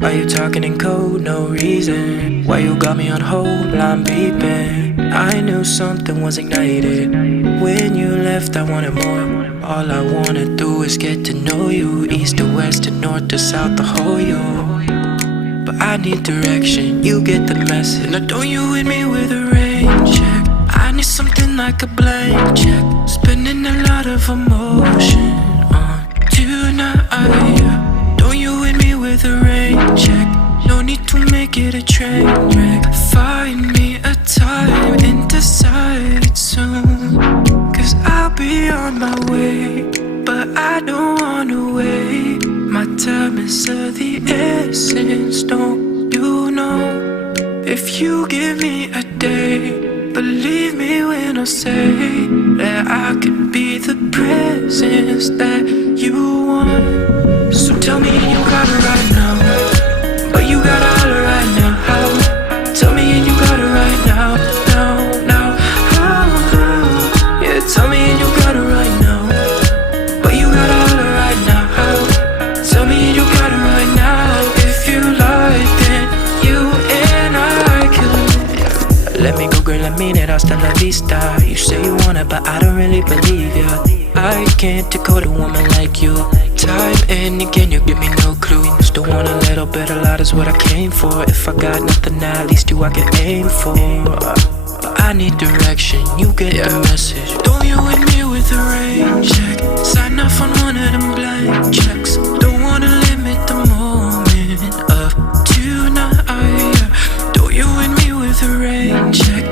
Why you talking in code, no reason? Why you got me on hold, I'm beeping? I knew something was ignited. When you left, I wanted more. All I wanna do is get to know you. East to west to north to south, the whole you. But I need direction, you get the message. Now don't you hit me with a rain check. I need something like a blank check. Spending a lot of emotion on tonight. Don't you hit me with a rain check. No need to make it a train wreck. Find me a time and decide soon. Cause I'll be on my way, but I don't wanna wait. My time is of the essence, don't you know? If you give me a day, believe me when I say that I could be the presence that you want. So tell me you got it right now, but you got all right now. Tell me and you got it right now, now, now. Yeah, tell me and you got it right now, but you got all right now. Tell me and you got it right now. If you like, then you and I can. Let me go, girl, I mean it, hasta la vista. You say you want it, but I don't really believe ya. I can't decode a woman like you. Time and again, you give me no clue. Still want a little bit, a lot is what I came for. If I got nothing, at least you I can aim for. I need direction, you get the message. Don't you hit me with a rain check. Sign off on one of them blank checks. Don't wanna limit the moment of tonight. Don't you hit me with a rain check.